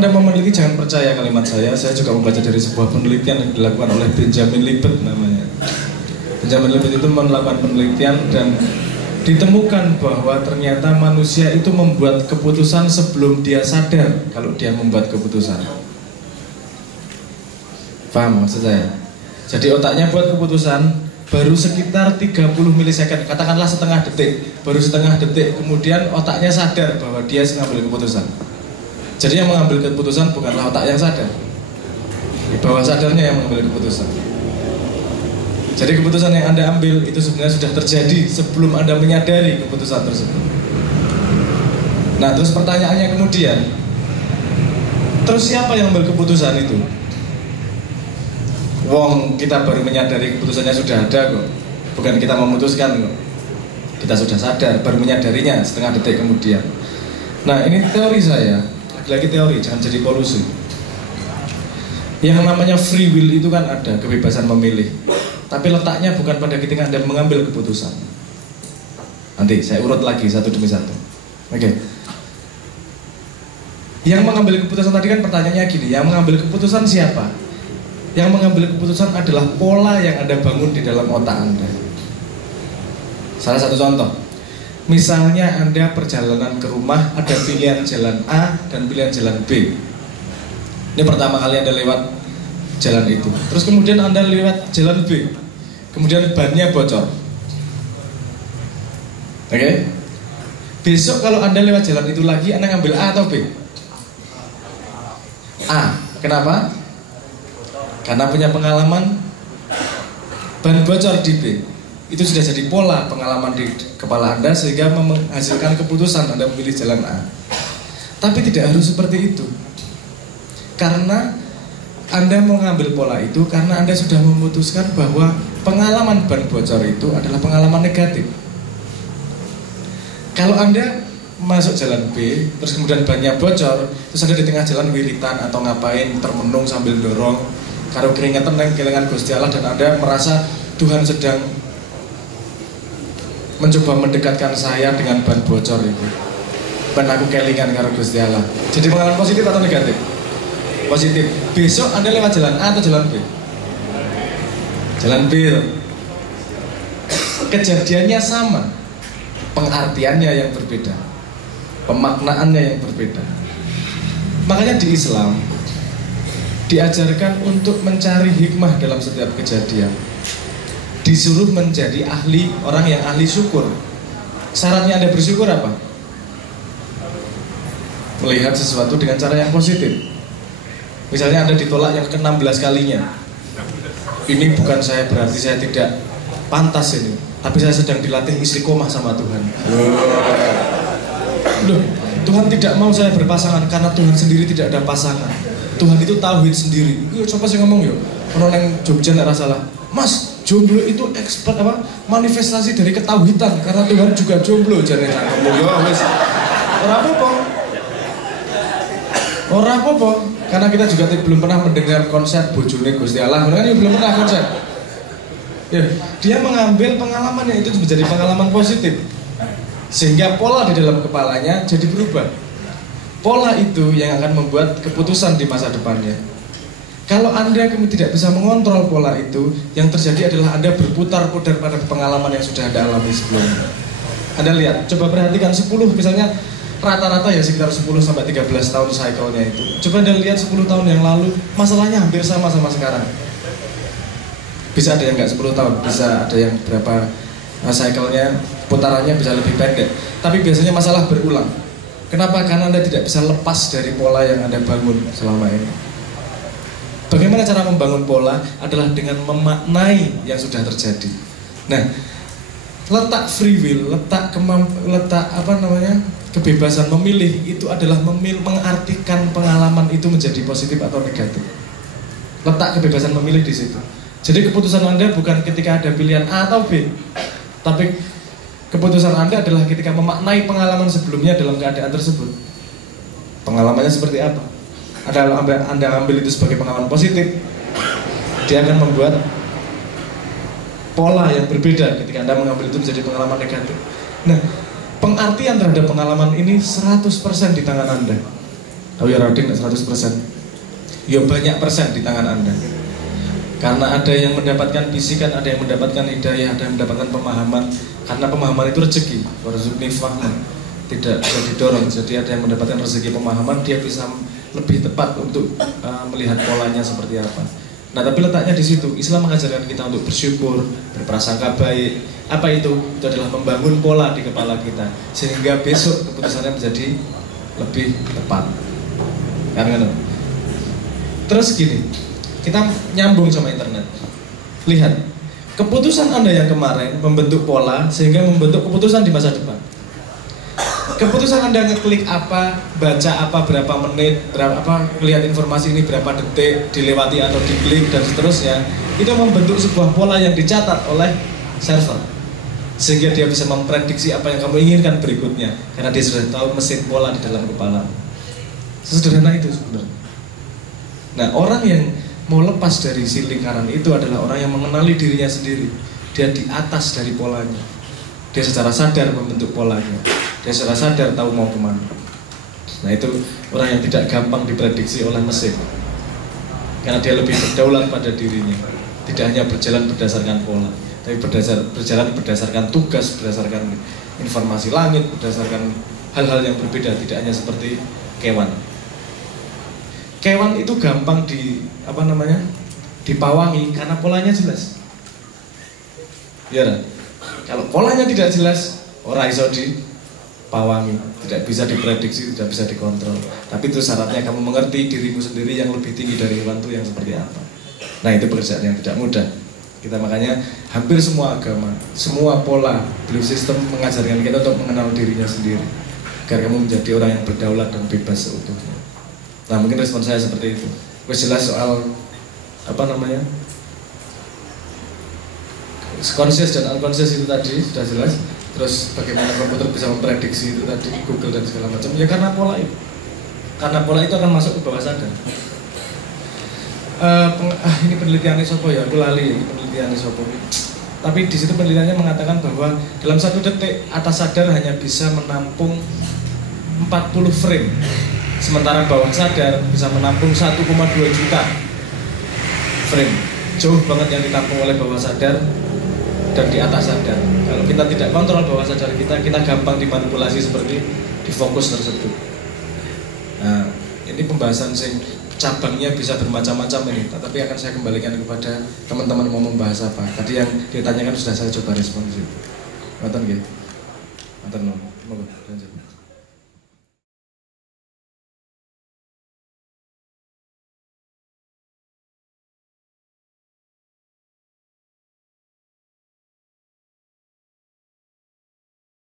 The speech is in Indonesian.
Anda mau meneliti jangan percaya kalimat saya juga membaca dari sebuah penelitian yang dilakukan oleh Benjamin Libet namanya. Benjamin Libet itu melakukan penelitian dan ditemukan bahwa ternyata manusia itu membuat keputusan sebelum dia sadar kalau dia membuat keputusan. Paham maksud saya? Jadi otaknya buat keputusan baru sekitar 30 milisecond, katakanlah setengah detik, baru setengah detik kemudian otaknya sadar bahwa dia mengambil keputusan. Jadi yang mengambil keputusan bukanlah otak yang sadar, di bawah sadarnya yang mengambil keputusan. Jadi keputusan yang Anda ambil itu sebenarnya sudah terjadi sebelum Anda menyadari keputusan tersebut. Nah terus pertanyaannya kemudian, terus siapa yang ambil keputusan itu? Wong kita baru menyadari keputusannya sudah ada kok. Bukan kita memutuskan kok. Kita sudah sadar, baru menyadarinya setengah detik kemudian. Nah ini teori saya, lagi teori, jangan jadi polusi. Yang namanya free will itu kan ada, kebebasan memilih. Tapi letaknya bukan pada ketika Anda mengambil keputusan. Nanti saya urut lagi satu demi satu. Oke. Yang mengambil keputusan tadi kan pertanyaannya gini, yang mengambil keputusan siapa? Yang mengambil keputusan adalah pola yang Anda bangun di dalam otak Anda. Salah satu contoh, misalnya Anda perjalanan ke rumah, ada pilihan jalan A dan pilihan jalan B. Ini pertama kali Anda lewat jalan itu. Terus kemudian Anda lewat jalan B, kemudian bannya bocor. Oke? Besok kalau Anda lewat jalan itu lagi, Anda ngambil A atau B? A. Kenapa? Karena punya pengalaman ban bocor di B. Itu sudah jadi pola pengalaman di kepala Anda sehingga menghasilkan keputusan Anda memilih jalan A. Tapi tidak harus seperti itu. Karena Anda mau ngambil pola itu karena Anda sudah memutuskan bahwa pengalaman ban bocor itu adalah pengalaman negatif. Kalau Anda masuk jalan B, terus kemudian bannya bocor, terus Anda di tengah jalan wiritan atau ngapain, termenung sambil dorong, karo keringetan nang kelingan Gusti Allah, dan Anda merasa Tuhan sedang mencoba mendekatkan saya dengan ban bocor itu. Ban aku kelingan karo Gusti Allah. Jadi pengalaman positif atau negatif? Positif. Besok Anda lewat jalan A atau jalan B? Jalan B. Kejadiannya sama, pengartiannya yang berbeda, pemaknaannya yang berbeda. Makanya di Islam diajarkan untuk mencari hikmah dalam setiap kejadian. Disuruh menjadi ahli, orang yang ahli syukur. Syaratnya Anda bersyukur apa? Melihat sesuatu dengan cara yang positif. Misalnya Anda ditolak yang ke-16 kalinya. Ini bukan saya berarti saya tidak pantas ini, tapi saya sedang dilatih istiqomah sama Tuhan. Loh, Tuhan tidak mau saya berpasangan karena Tuhan sendiri tidak ada pasangan. Tuhan itu tauhid sendiri. Yuk coba saya ngomong yuk. Orang yang Jogja nggak salah. Mas, jomblo itu expert apa? Manifestasi dari ketauhidan karena Tuhan juga jomblo. Jangan ngomong yo wis. Ora apa-apa. Ora apa-apa. Karena kita juga belum pernah mendengar konsep bojone Gusti Allah. Kan belum pernah konsep. Ya, dia mengambil pengalaman yang itu menjadi pengalaman positif. Sehingga pola di dalam kepalanya jadi berubah. Pola itu yang akan membuat keputusan di masa depannya. Kalau Anda tidak bisa mengontrol pola itu, yang terjadi adalah Anda berputar-putar pada pengalaman yang sudah Anda alami sebelumnya. Anda lihat, coba perhatikan 10 misalnya, rata-rata ya sekitar 10-13 tahun cycle-nya itu. Coba Anda lihat 10 tahun yang lalu, masalahnya hampir sama sekarang. Bisa ada yang nggak 10 tahun, bisa ada yang berapa cycle-nya, putarannya bisa lebih pendek. Tapi biasanya masalah berulang. Kenapa? Karena Anda tidak bisa lepas dari pola yang Anda bangun selama ini. Bagaimana cara membangun pola? Adalah dengan memaknai yang sudah terjadi. Nah, letak free will, letak kebebasan memilih itu adalah mengartikan pengalaman itu menjadi positif atau negatif. Letak kebebasan memilih di situ. Jadi keputusan Anda bukan ketika ada pilihan A atau B, tapi keputusan Anda adalah ketika memaknai pengalaman sebelumnya dalam keadaan tersebut. Pengalamannya seperti apa? Anda ambil itu sebagai pengalaman positif, dia akan membuat pola yang berbeda ketika Anda mengambil itu menjadi pengalaman negatif. Nah, pengartian terhadap pengalaman ini 100% di tangan Anda. Tapi ya Roding 100%. Ya banyak persen di tangan Anda. Karena ada yang mendapatkan bisikan, ada yang mendapatkan hidayah, ada yang mendapatkan pemahaman. Karena pemahaman itu rezeki, warzuqni fahman, tidak bisa didorong. Jadi ada yang mendapatkan rezeki pemahaman, dia bisa lebih tepat untuk melihat polanya seperti apa. Nah tapi letaknya di situ. Islam mengajarkan kita untuk bersyukur, berprasangka baik. Apa itu? Itu adalah membangun pola di kepala kita sehingga besok keputusannya menjadi lebih tepat. Karena terus gini, kita nyambung sama internet. Lihat, keputusan Anda yang kemarin membentuk pola sehingga membentuk keputusan di masa depan. Keputusan Anda ngeklik apa, baca apa, berapa menit, melihat informasi ini berapa detik, dilewati atau diklik dan seterusnya, itu membentuk sebuah pola yang dicatat oleh server. Sehingga dia bisa memprediksi apa yang kamu inginkan berikutnya, karena dia sudah tahu mesin pola di dalam kepala. Sesederhana itu sebenarnya. Nah, orang yang mau lepas dari si lingkaran itu adalah orang yang mengenali dirinya sendiri. Dia di atas dari polanya. Dia secara sadar membentuk polanya. Dia secara sadar tahu mau kemana. Nah itu orang yang tidak gampang diprediksi oleh mesin. Karena dia lebih berdaulat pada dirinya. Tidak hanya berjalan berdasarkan pola, tapi berjalan berdasarkan tugas, berdasarkan informasi langit, berdasarkan hal-hal yang berbeda. Tidak hanya seperti kewan. Kewan itu gampang dipawangi karena polanya jelas. Ya kan? Kalau polanya tidak jelas, ora iso dipawangi, tidak bisa diprediksi, tidak bisa dikontrol. Tapi itu syaratnya kamu mengerti dirimu sendiri yang lebih tinggi dari hewan itu yang seperti apa. Nah itu pekerjaan yang tidak mudah. Kita makanya hampir semua agama, semua pola, belief system mengajarkan kita untuk mengenal dirinya sendiri, agar kamu menjadi orang yang berdaulat dan bebas seutuhnya. Nah mungkin respon saya seperti itu. Jelas soal conscious dan unconscious itu tadi sudah jelas. Terus bagaimana komputer bisa memprediksi itu tadi, Google dan segala macam. Ya karena pola itu. Karena pola itu akan masuk ke bawah sadar. Ini penelitiannya Sopo ya, aku lali ini penelitiannya Sopo. Tapi di situ penelitiannya mengatakan bahwa dalam 1 detik atas sadar hanya bisa menampung 40 frame. Sementara bawah sadar bisa menampung 1,2 juta frame. Jauh banget yang ditampung oleh bawah sadar dan di atas sadar. Kalau kita tidak kontrol bawah sadar kita gampang dimanipulasi seperti di fokus tersebut. Nah, ini pembahasan sing cabangnya bisa bermacam-macam ini, tapi akan saya kembalikan kepada teman-teman mau membahas apa. Tadi yang ditanyakan sudah saya coba respon di situ. Ngoten nggih. Ngoten, monggo lanjut.